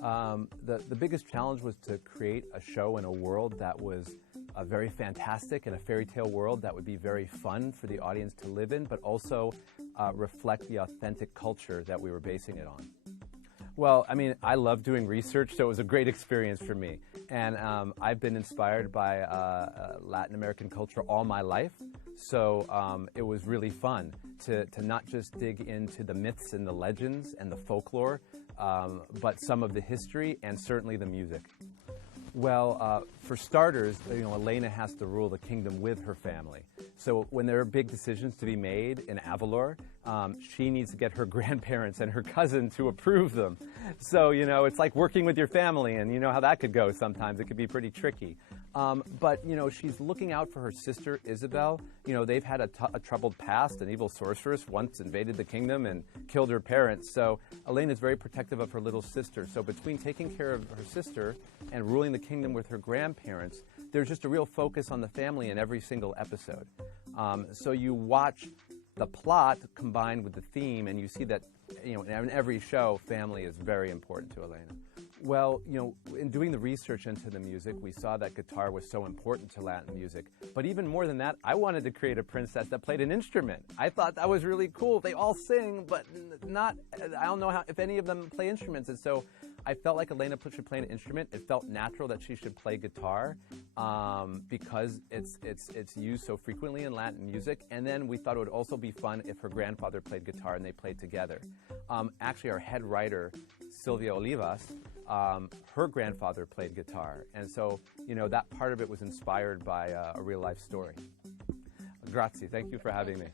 The biggest challenge was to create a show in a world that was very fantastic, and a fairy tale world that would be very fun for the audience to live in, but also reflect the authentic culture that we were basing it on. Well, I mean, I love doing research, so it was a great experience for me. And I've been inspired by Latin American culture all my life, so it was really fun to not just dig into the myths and the legends and the folklore, but some of the history and certainly the music. Well, for starters, Elena has to rule the kingdom with her family. So when there are big decisions to be made in Avalor, she needs to get her grandparents and her cousin to approve them. So, it's like working with your family, and you know how that could go sometimes. It could be pretty tricky. But, she's looking out for her sister, Isabel. They've had a troubled past. An evil sorceress once invaded the kingdom and killed her parents. So Elena's very protective of her little sister. So between taking care of her sister and ruling the kingdom with her grandparents, there's just a real focus on the family in every single episode. So you watch the plot combined with the theme, and you see that, in every show, family is very important to Elena. Well, in doing the research into the music, we saw that guitar was so important to Latin music. But even more than that, I wanted to create a princess that played an instrument. I thought that was really cool. They all sing, but I don't know if any of them play instruments. And so I felt like Elena should play an instrument. It felt natural that she should play guitar because it's used so frequently in Latin music. And then we thought it would also be fun if her grandfather played guitar and they played together. Actually, our head writer, Silvia Olivas, her grandfather played guitar. And so, that part of it was inspired by a real-life story. Grazie. Thank you for having me.